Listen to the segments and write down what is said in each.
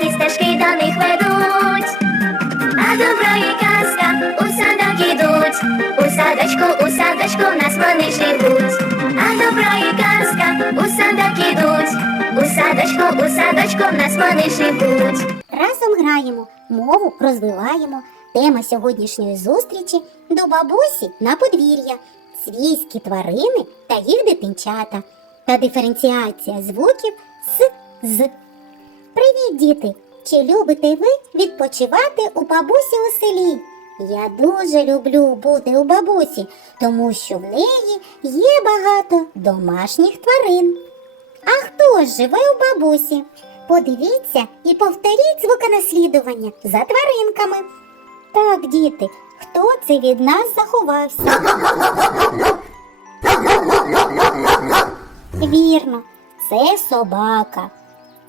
які стежки до них ведуть. А добро і казка у садок ідуть, у садочку, у садочку в нас вони живуть. А добро і казка у садок ідуть, у садочку, у садочку в нас вони живуть. Разом граємо, мову розвиваємо. Тема сьогоднішньої зустрічі до бабусі на подвір'я, свійські тварини та їх дитинчата та диференціація звуків с з. Привіт, діти! Чи любите ви відпочивати у бабусі у селі? Я дуже люблю бути у бабусі, тому що в неї є багато домашніх тварин. А хто ж живе у бабусі? Подивіться і повторіть звуконаслідування за тваринками. Так, діти, хто це від нас заховався? Вірно, це собака.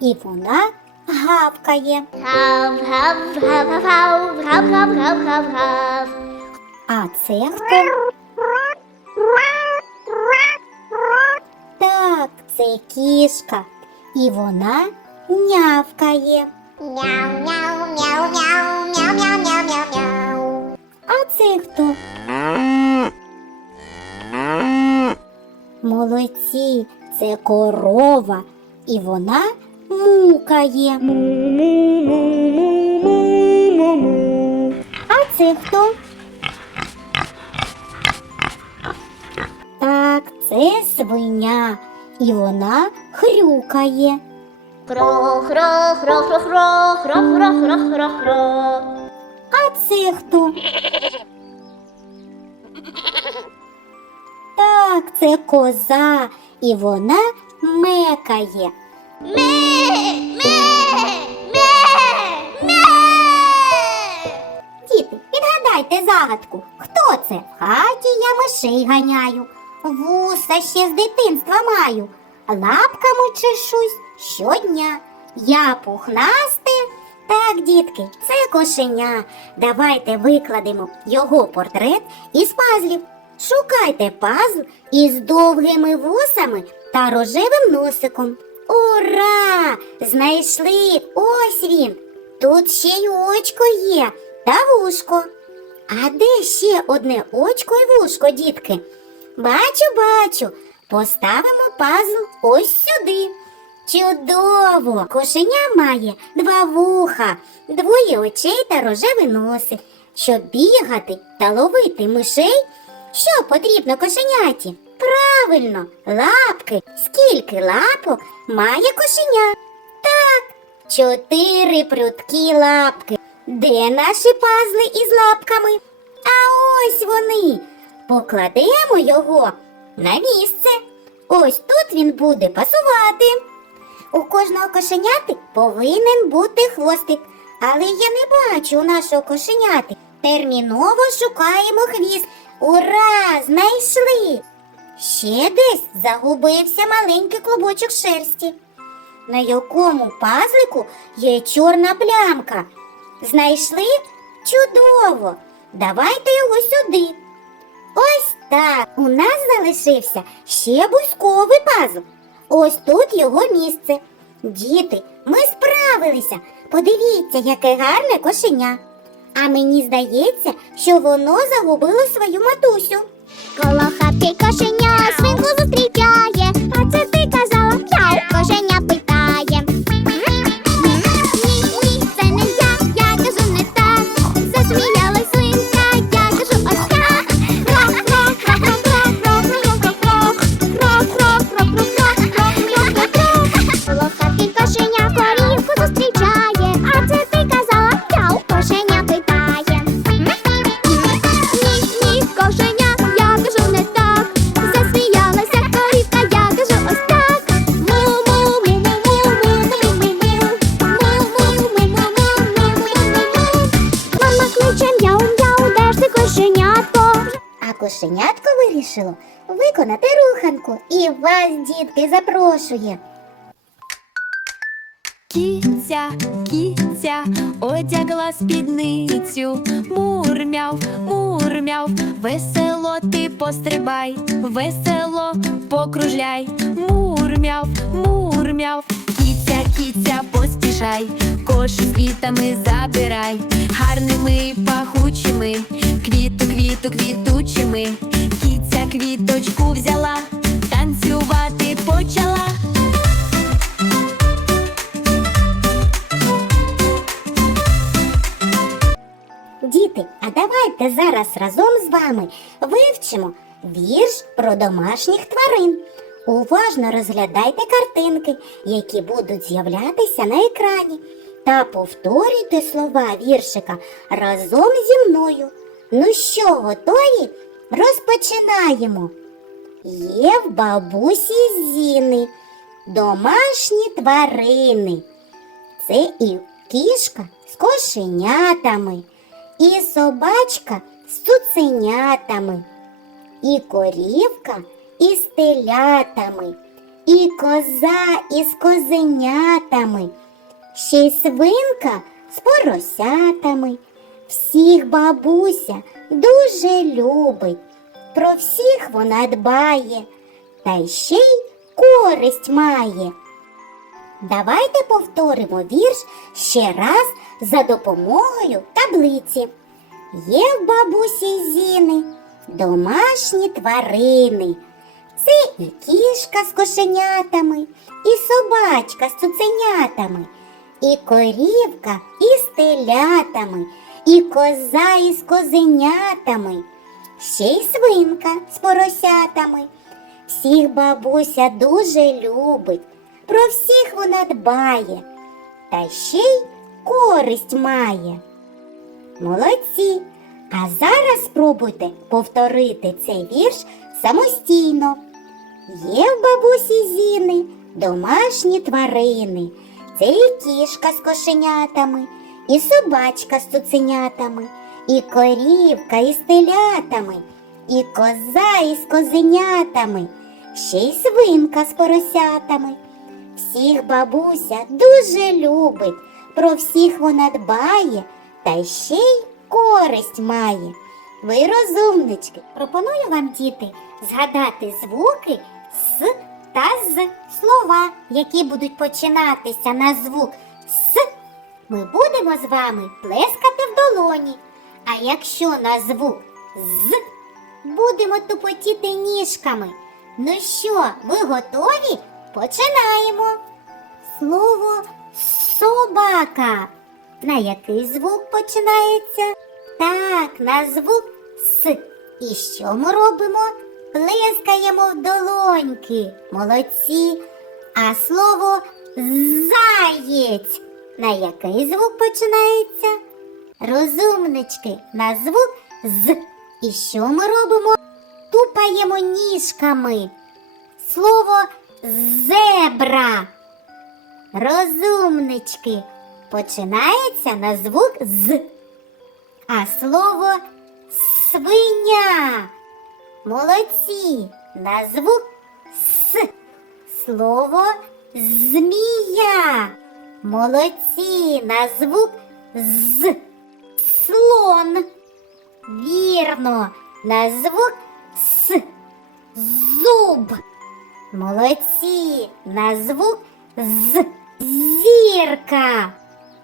І вона гавкає. Гав, гав, гав, гав, гав, гав, гав, гав, гав, гав. А це хто? Так, це кішка. І вона нявкає. Мяу, мяу, мяу, мяу, мяу, мяу, мяу, мяу, мяу. А це хто? Молодці, це корова, і вона мукає. А це хто? Так, це свиня, і вона хрюкає. Хро, хро, хро, хро, хро, хро, хро, хро, хро, хро. А це хто? Так, це коза, і вона мекає. Діти, відгадайте загадку. Хто це? В хаті я мишей ганяю. Вуса ще з дитинства маю. Лапками чешусь щодня. Я пухнасте. Так, дітки, це кошеня. Давайте викладемо його портрет із пазлів. Шукайте пазл із довгими вусами та рожевим носиком. Ура! Знайшли! Ось він! Тут ще й очко є та вушко. А де ще одне очко і вушко, дітки? Бачу, бачу. Поставимо пазл ось сюди. Чудово! Кошеня має два вуха, двоє очей та рожевий носик. Щоб бігати та ловити мишей, що потрібно кошеняті? Правильно, лапки. Скільки лапок має кошеня? Так, чотири прудкі лапки. Де наші пазли із лапками? А ось вони. Покладемо його на місце. Ось тут він буде пасувати. У кожного кошеняти повинен бути хвостик, але я не бачу у нашого кошеняти. Терміново шукаємо хвіст. Ура! Знайшли! Ще десь загубився маленький клубочок шерсті, на якому пазлику є чорна плямка. Знайшли? Чудово! Давайте його сюди. Ось так. У нас залишився ще бузьковий пазл. Ось тут його місце. Діти, ми справилися. Подивіться, яке гарне кошеня. А мені здається, що воно загубило свою матусю. Коло хатки кошеня свинку зустрічає, вирішило виконати руханку. І вас, дітки, запрошує. Кіця, кіця, одягла спідницю, мурмяв, мурмяв, весело ти пострибай, весело покружляй, мурмяв, мурмяв, кіця, кіця, поспішай, кош квітами забирай, гарними пахучими, квіту, квіту, квітучими. Квіточку взяла, танцювати почала. Діти, а давайте зараз разом з вами вивчимо вірш про домашніх тварин. Уважно розглядайте картинки, які будуть з'являтися на екрані, та повторюйте слова віршика разом зі мною. Ну що, готові? Розпочинаємо. Є в бабусі Зіни домашні тварини. Це і кішка з кошенятами, і собачка з цуценятами, і корівка із телятами, і коза із козенятами, ще й свинка з поросятами. Всіх бабуся дуже любить, про всіх вона дбає, та ще й користь має. Давайте повторимо вірш ще раз за допомогою таблиці. Є в бабусі Зіни домашні тварини. Це і кішка з кошенятами, і собачка з цуценятами, і корівка із телятами, і коза із козенятами, ще й свинка з поросятами. Всіх бабуся дуже любить, про всіх вона дбає, та ще й користь має. Молодці! А зараз спробуйте повторити цей вірш самостійно. Є в бабусі Зіни домашні тварини. Це і кішка з кошенятами, і собачка з цуценятами, і корівка із телятами, і коза із козенятами, ще й свинка з поросятами. Всіх бабуся дуже любить, про всіх вона дбає, та ще й користь має. Ви розумнички. Пропоную вам, діти, згадати звуки с та з слова, які будуть починатися на звук. Ми будемо з вами плескати в долоні. А якщо на звук з, будемо тупотіти ніжками. Ну що, ви готові? Починаємо. Слово собака. На який звук починається? Так, на звук С. І що ми робимо? Плескаємо в долоньки. Молодці. А слово заєць. На який звук починається? Розумнички, на звук з. І що ми робимо? Тупаємо ніжками. Слово зебра. Розумнички. Починається на звук з. А слово свиня. Молодці. На звук с. Слово змія. Молодці. На звук з. Слон. Вірно. На звук с. Зуб. Молодці. На звук з. Зірка.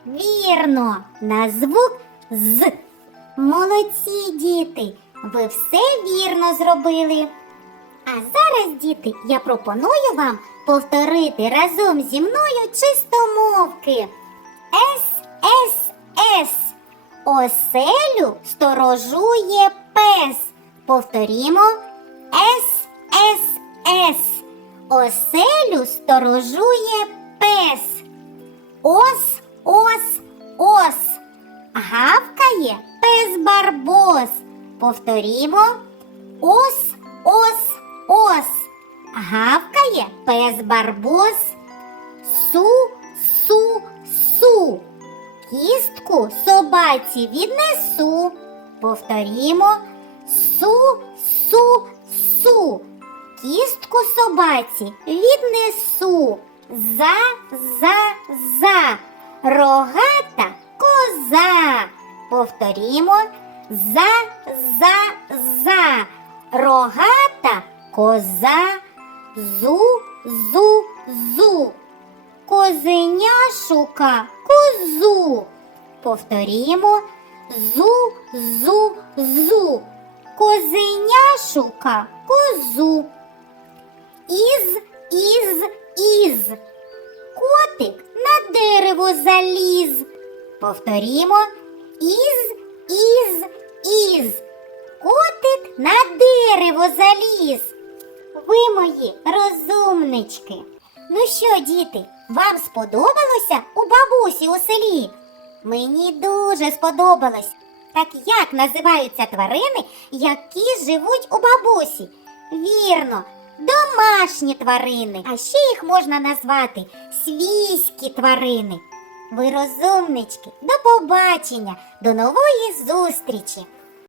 Вірно. На звук з. Молодці, діти. Ви все вірно зробили. А зараз, діти, я пропоную вам повторити разом зі мною чистомовки. С, С, С. Оселю сторожує пес. Повторімо. С, С, С. Оселю сторожує пес. Ос, ос, ос. Гавкає пес барбос. Повторімо. Ос, ос, ос. Гавкає пес барбос. Су, су, су. Кістку собаці віднесу. Повторімо. Су, су, су. Кістку собаці віднесу. За, за, за. Рогата коза. Повторімо. За, за, за. Рогата коза. Зу, зу, зу. Козеня шука козу. Повторімо зу, зу, зу. Козеня шука козу. Із, із, із. Котик на дерево заліз. Повторімо із, із, із. Котик на дерево заліз. Ви мої розумнички. Ну що, діти, вам сподобалося у бабусі у селі? Мені дуже сподобалось. Так як називаються тварини, які живуть у бабусі? Вірно, домашні тварини. А ще їх можна назвати свійські тварини. Ви розумнички, до побачення, до нової зустрічі!